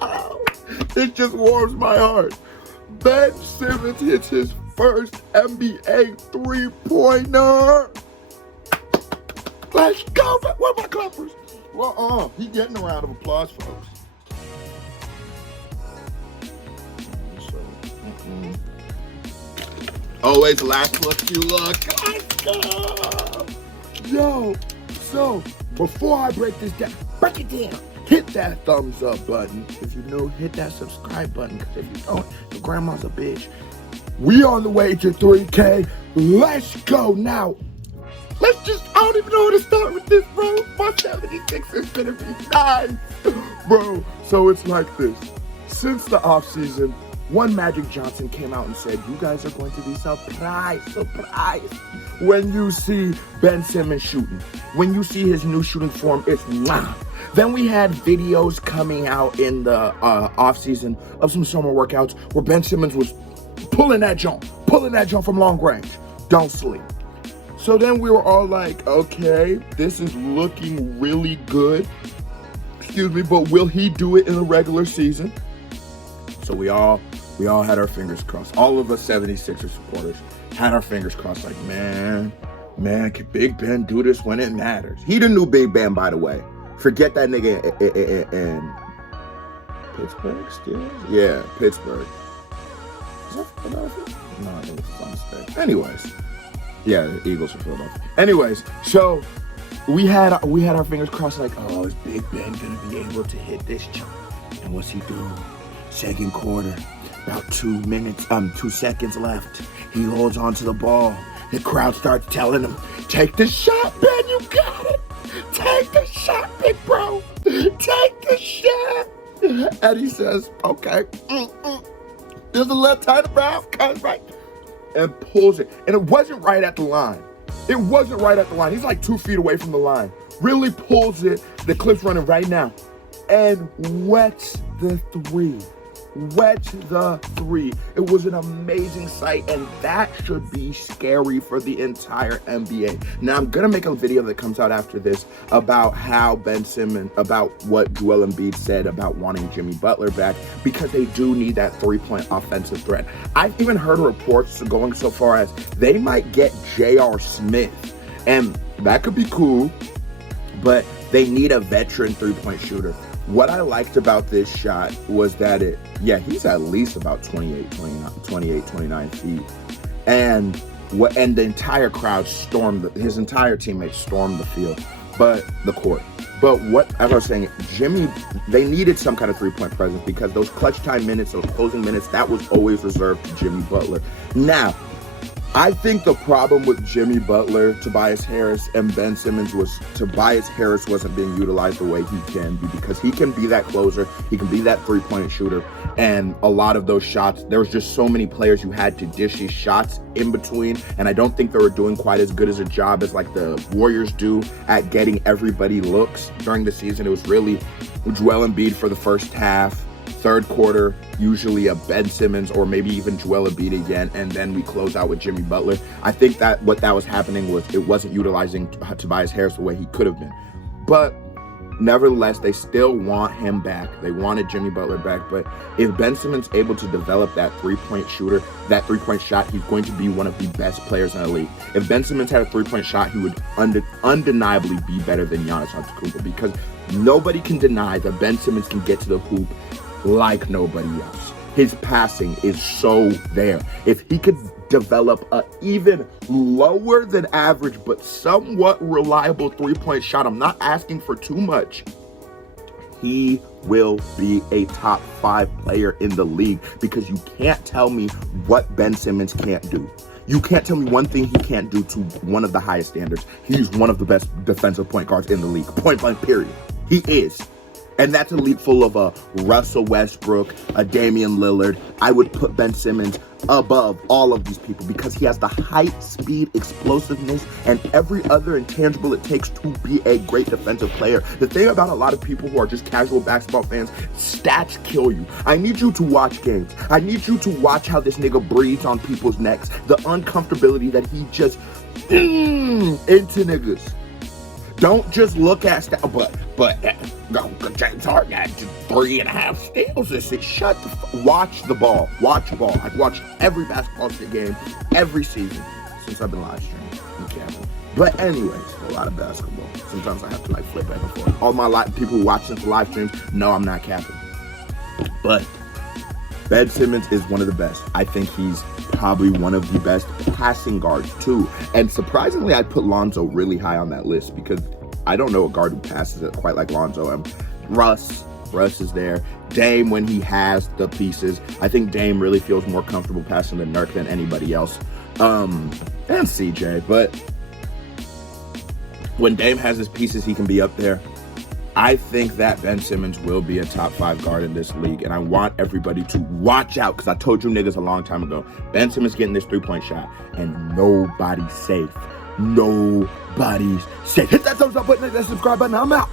Ow. It just warms my heart. Ben Simmons hits his first NBA three-pointer. Let's go. Where are my clappers? Well, he getting a round of applause, folks. Always last look you look. Let's go. Yo, so before I break this down, break it down. Hit that thumbs up button. If you're new, hit that subscribe button. Because if you don't, your grandma's a bitch. We on the way to 3K. Let's go now. I don't even know where to start with this, bro. My 76 is gonna be nice. Bro, so it's like this. Since the offseason, one Magic Johnson came out and said, you guys are going to be surprised, when you see Ben Simmons shooting. When you see his new shooting form, it's wow. Then we had videos coming out in the offseason of some summer workouts where Ben Simmons was pulling that jump from long range. Don't sleep. So then we were all like, okay, this is looking really good. Excuse me, but will he do it in the regular season? So we all had our fingers crossed. All of us 76er supporters had our fingers crossed like, man, can Big Ben do this when it matters? He the new Big Ben, by the way. Forget that nigga in Pittsburgh still? Yeah, Pittsburgh. Is that Philadelphia? No, I think it's Fun State. Anyways. Yeah, the Eagles are Philadelphia. Anyways, so we had our fingers crossed like, oh, is Big Ben gonna be able to hit this jump? And what's he do? Second quarter, about 2 seconds left. He holds onto the ball. The crowd starts telling him, take the shot, Ben, you got it. Take the shot, big bro. Take the shot. And he says, okay. There's a little tiny brown, right? And pulls it. And it wasn't right at the line. He's like 2 feet away from the line. Really pulls it. The clip's running right now. And wets the three. It was an amazing sight, and that should be scary for the entire NBA. Now, I'm going to make a video that comes out after this about how about what Joel Embiid said about wanting Jimmy Butler back, because they do need that three-point offensive threat. I've even heard reports going so far as they might get J.R. Smith, and that could be cool, but they need a veteran three-point shooter. What I liked about this shot was that he's at least about 28, 29 feet. And the entire crowd his entire teammates stormed the field, the court. But as I was saying, they needed some kind of three-point presence because those clutch time minutes, those closing minutes, that was always reserved to Jimmy Butler. Now, I think the problem with Jimmy Butler, Tobias Harris, and Ben Simmons was Tobias Harris wasn't being utilized the way he can be, because he can be that closer, he can be that three-point shooter, and a lot of those shots, there was just so many players who had to dish these shots in between, and I don't think they were doing quite as good as a job as like the Warriors do at getting everybody looks during the season. It was really Joel Embiid for the first half. Third quarter, usually a Ben Simmons or maybe even Joel Embiid again, and then we close out with Jimmy Butler. I think that what that was happening was it wasn't utilizing Tobias Harris the way he could have been. But nevertheless, they still want him back. They wanted Jimmy Butler back. But if Ben Simmons is able to develop that three-point shot, he's going to be one of the best players in the league. If Ben Simmons had a three-point shot, he would undeniably be better than Giannis Antetokounmpo, because nobody can deny that Ben Simmons can get to the hoop like nobody else. His passing is so there. If he could develop a even lower than average but somewhat reliable three-point shot, I'm not asking for too much, he will be a top 5 player in the league, because you can't tell me what Ben Simmons can't do. You can't tell me one thing he can't do to one of the highest standards. He's one of the best defensive point guards in the league. Point blank, period. He is. And that's a league full of a Russell Westbrook, a Damian Lillard. I would put Ben Simmons above all of these people because he has the height, speed, explosiveness, and every other intangible it takes to be a great defensive player. The thing about a lot of people who are just casual basketball fans, stats kill you. I need you to watch games. I need you to watch how this nigga breathes on people's necks. The uncomfortability that he just into niggas. Don't just look at James Harden had 3.5 steals this season. Watch the ball. Watch the ball. I've watched every basketball shit game every season since I've been live streaming. But anyways, a lot of basketball. Sometimes I have to like flip back and forth. All my people who watch this live streams know I'm not capping. But Ben Simmons is one of the best. I think he's probably one of the best passing guards too. And surprisingly, I put Lonzo really high on that list because I don't know a guard who passes it quite like Lonzo. Russ is there. Dame, when he has the pieces, I think Dame really feels more comfortable passing to Nurk than anybody else. And CJ, but when Dame has his pieces, he can be up there. I think that Ben Simmons will be a top 5 guard in this league, and I want everybody to watch out because I told you niggas a long time ago, Ben Simmons getting this 3-point shot, and nobody's safe. Nobody's safe. Hit that thumbs up button, hit that subscribe button. I'm out.